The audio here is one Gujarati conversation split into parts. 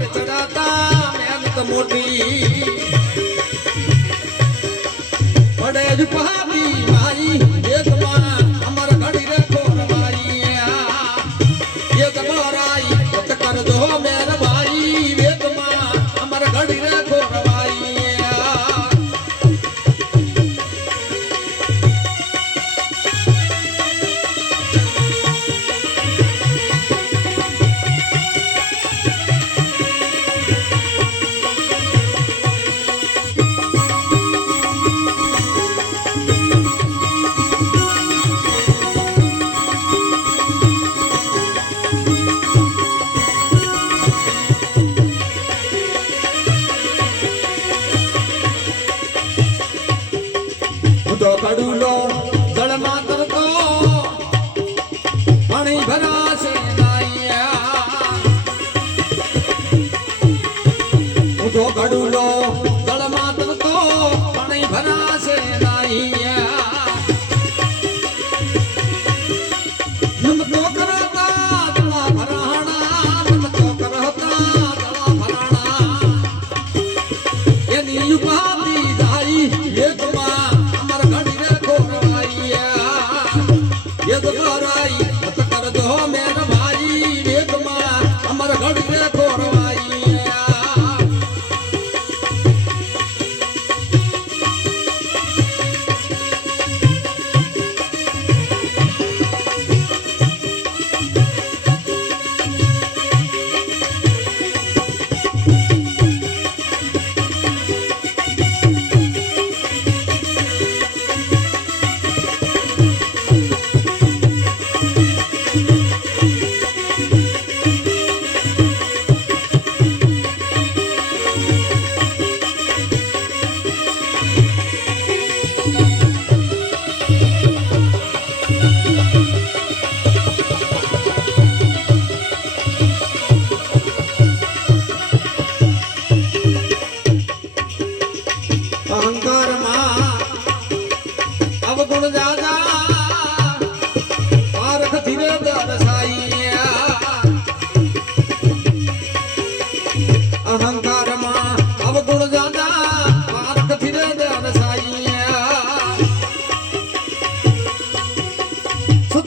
કરતા મહેનત મોટી. પડે જ પાપી માઈ એકમાં અમર ઘડી રે ખોરવાઈ એક દોરાઈ પત કર દો મેર ભાઈ વેદમાં અમર ઘડી રે ખોરવાઈ તો કડુલો જળમાં તરતો પાણી ભરાશે ઉઠો કડુલો મત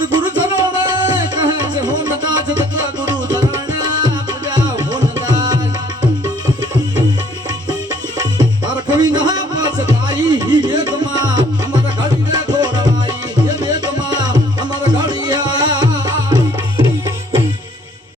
ಗುರು